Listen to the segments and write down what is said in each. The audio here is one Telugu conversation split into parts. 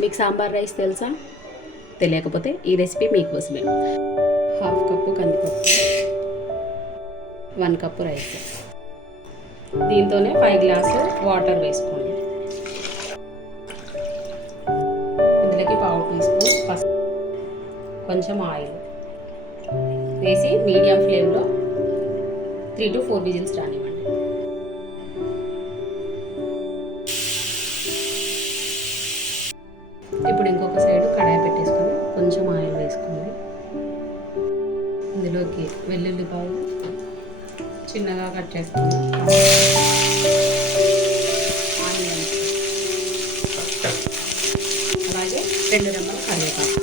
మీకు సాంబార్ రైస్ తెలుసా? తెలియకపోతే ఈ రెసిపీ మీకోసమే. హాఫ్ కప్పు కందిపప్పు. One cup rice. దీంతోనే ఫైవ్ గ్లాసు వాటర్ వేసుకోండి. ఇందులోకి పావు టీ స్పూన్ పసుపు. కొంచెం ఆయిల్. వేసి మీడియం ఫ్లేమ్లో త్రీ టు ఫోర్ విజిల్స్ రానివ్వండి. ఇప్పుడు ఇంకొక సైడ్ కడాయి పెట్టేసుకొని కొంచెం ఆయిల్ వేసుకోండి ఇందులోకి వెల్లుల్లిపాయలు చిన్నగా కట్ చేసుకోండి ఆనియన్ అలాగే రెండు రెమ్మల కరివేపాకు.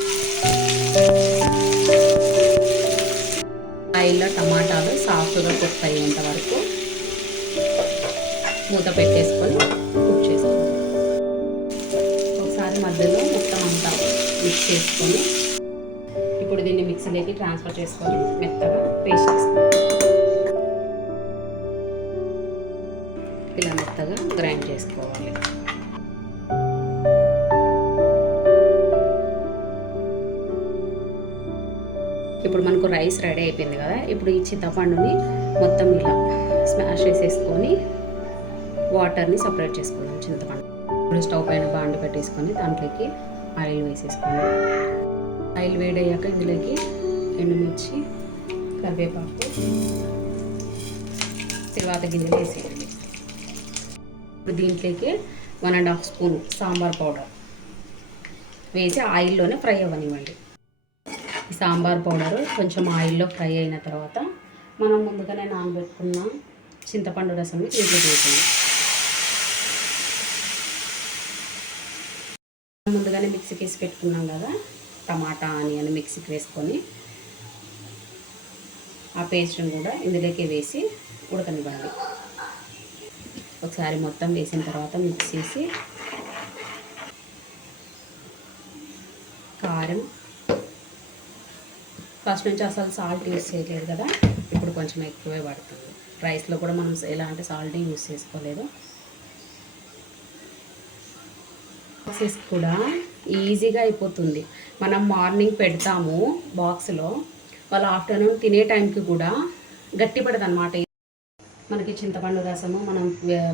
ఆయిల్లో టమాటాలు సాఫ్ట్గా కుక్ అయ్యేంత వరకు మూత పెట్టేసుకొని కుక్ చేసుకోండి ఒకసారి మధ్యలో మిక్స్ చేసుకొని ఇప్పుడు దీన్ని మిక్సీలోకి ట్రాన్స్ఫర్ చేసుకొని మెత్తగా పేస్ట్ చేసుకోవాలి. ఇలా మెత్తగా గ్రైండ్ చేసుకోవాలి. ఇప్పుడు మనకు రైస్ రెడీ అయిపోయింది కదా ఇప్పుడు ఈ చింతపండుని మొత్తం ఇలా స్మాష్ చేసేసుకొని వాటర్ని సపరేట్ చేసుకుందాం చింతపండు ఇప్పుడు స్టవ్ పైన బాండు పెట్టేసుకొని దాంట్లోకి ఆయిల్ వేసేసుకోండి ఆయిల్ వేడయ్యాక ఇందులోకి ఎండుమిర్చి కరివేపాకు తర్వాత గింజలు వేసేయండి ఇప్పుడు దీంట్లోకి one and half spoon sambar powder వేసి ఆయిల్లోనే ఫ్రై అవ్వనివ్వండి. ఈ సాంబార్ పౌడర్ కొంచెం ఆయిల్లో ఫ్రై అయిన తర్వాత మనం ముందుగానే నానబెట్టుకున్న చింతపండు రసంని దీంట్లో ముందుగానే మిక్సీకి వేసి పెట్టుకున్నాం కదా టమాటా ఆనియన్ మిక్సీకి వేసుకొని ఆ పేస్ట్ని కూడా ఇందులోకి వేసి ఉడకనివ్వండి ఒకసారి మొత్తం వేసిన తర్వాత మిక్స్ చేసి కారం ఫస్ట్ నుంచి అసలు సాల్ట్ యూస్ చేయలేదు కదా ఇప్పుడు కొంచెం ఎక్కువే పడుతుంది రైస్లో కూడా మనం ఎలా అంటే సాల్ట్ యూస్ చేసుకోలేదు. బాక్సెస్ కూడా ఈజీగా అయిపోతుంది. మనం మార్నింగ్ పెడతాము బాక్స్లో. వాళ్ళు ఆఫ్టర్నూన్ తినే టైంకి కూడా గట్టిపడదు అనమాట మనకి చింతపండు రసము మనం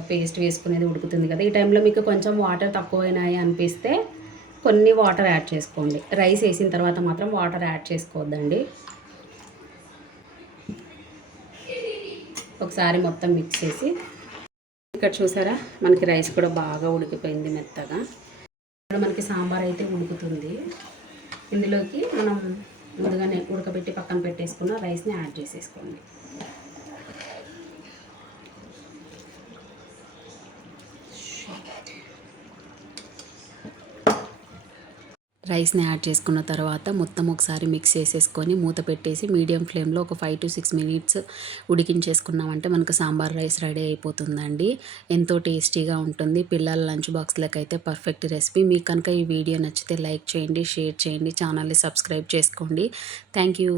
పేస్ట్ వేసుకునేది ఉడుకుతుంది కదా. ఈ టైంలో మీకు కొంచెం వాటర్ తక్కువైనాయి అనిపిస్తే కొన్ని వాటర్ యాడ్ చేసుకోండి. రైస్ వేసిన తర్వాత మాత్రం వాటర్ యాడ్ చేసుకోవద్దండి. ఒకసారి మొత్తం మిక్స్ చేసి ఇక్కడ చూసారా? మనకి రైస్ కూడా బాగా ఉడికిపోయింది మెత్తగా. మనకి సాంబార్ అయితే ఉడుకుతుంది. ఇందులోకి మనం ముందుగానే ఉడకబెట్టి పక్కన పెట్టేసుకున్న రైస్ని యాడ్ చేసేసుకోండి. రైస్ని యాడ్ చేసుకున్న తర్వాత మొత్తం ఒకసారి మిక్స్ చేసేసుకొని మూత పెట్టేసి మీడియం ఫ్లేమ్లో ఒక ఫైవ్ టు సిక్స్ మినిట్స్ ఉడికించేసుకున్నామంటే మనకు సాంబార్ రైస్ రెడీ అయిపోతుందండి. ఎంతో టేస్టీగా ఉంటుంది. పిల్లల లంచ్ బాక్స్లకు అయితే పర్ఫెక్ట్ రెసిపీ. మీకు కనుక ఈ వీడియో నచ్చితే లైక్ చేయండి షేర్ చేయండి ఛానల్ని సబ్స్క్రైబ్ చేసుకోండి. Thank you.